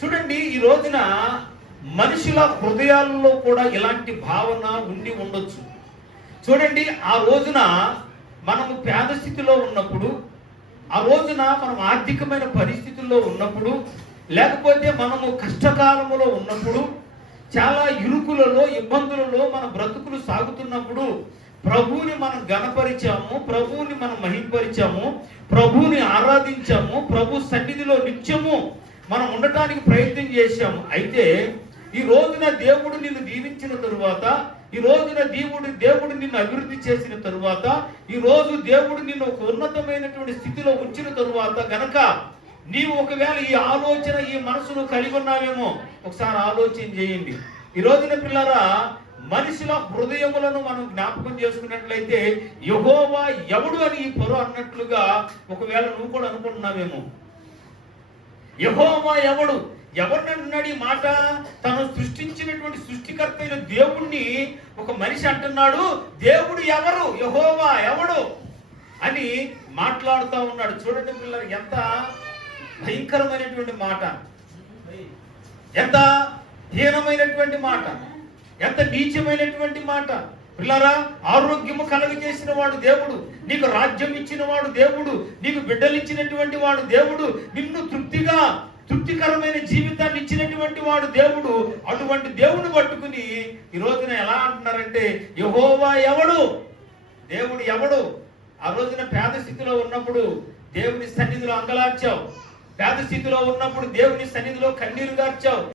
చూడండి, ఈ రోజున మనుషుల హృదయాల్లో కూడా ఇలాంటి భావన ఉండి ఉండొచ్చు. చూడండి, ఆ రోజున మనము పేద స్థితిలో ఉన్నప్పుడు, ఆ రోజున మనం ఆర్థికమైన పరిస్థితుల్లో ఉన్నప్పుడు, లేకపోతే మనము కష్టకాలములో ఉన్నప్పుడు, చాలా ఇరుకులలో ఇబ్బందులలో మన బ్రతుకులు సాగుతున్నప్పుడు ప్రభువుని మనం గణపరిచాము, ప్రభువుని మనం మహింపరిచాము, ప్రభువుని ఆరాధించాము, ప్రభు సన్నిధిలో నిత్యము మనం ఉండటానికి ప్రయత్నం చేశాము. అయితే ఈ రోజున దేవుడు నిన్ను దీవించిన తరువాత, ఈ రోజున దేవుడు నిన్ను అభివృద్ధి చేసిన తరువాత, ఈ రోజు దేవుడు నిన్ను ఒక ఉన్నతమైనటువంటి స్థితిలో ఉంచిన తరువాత గనక నీవు ఒకవేళ ఈ ఆలోచన, ఈ మనసును కలిగి ఉన్నావేమో ఒకసారి ఆలోచన చేయండి. ఈ రోజున పిల్లరా, మనుషుల హృదయములను మనం జ్ఞాపకం చేసుకున్నట్లయితే యెహోవా ఎవడు అని ఈ పొర అన్నట్లుగా ఒకవేళ నువ్వు కూడా అనుకుంటున్నావేమో. యెహోవా ఎవడు, ఎవరినన్నాడు ఈ మాట? తను సృష్టించినటువంటి సృష్టికర్త అయిన దేవుణ్ణి ఒక మనిషి అంటున్నాడు, దేవుడు ఎవరు, యెహోవా ఎవడు అని మాట్లాడుతూ ఉన్నాడు. చూడండి పిల్లలు, ఎంత భయంకరమైనటువంటి మాట, ఎంత హీనమైనటువంటి మాట, ఎంత నీచమైనటువంటి మాట. పిల్లరా, ఆరోగ్యము కలుగజేసిన వాడు దేవుడు, నీకు రాజ్యం ఇచ్చిన వాడు దేవుడు, నీకు బిడ్డలు ఇచ్చినటువంటి వాడు దేవుడు, నిన్ను తృప్తికరమైన జీవితాన్ని ఇచ్చినటువంటి వాడు దేవుడు. అటువంటి దేవుని పట్టుకుని ఈ రోజున ఎలా అంటున్నారంటే యెహోవా ఎవడు, దేవుడు ఎవడు? ఆ రోజున పేద స్థితిలో ఉన్నప్పుడు దేవుని సన్నిధిలో అంగలార్చావు, పేద స్థితిలో ఉన్నప్పుడు దేవుని సన్నిధిలో కన్నీరు గార్చావు.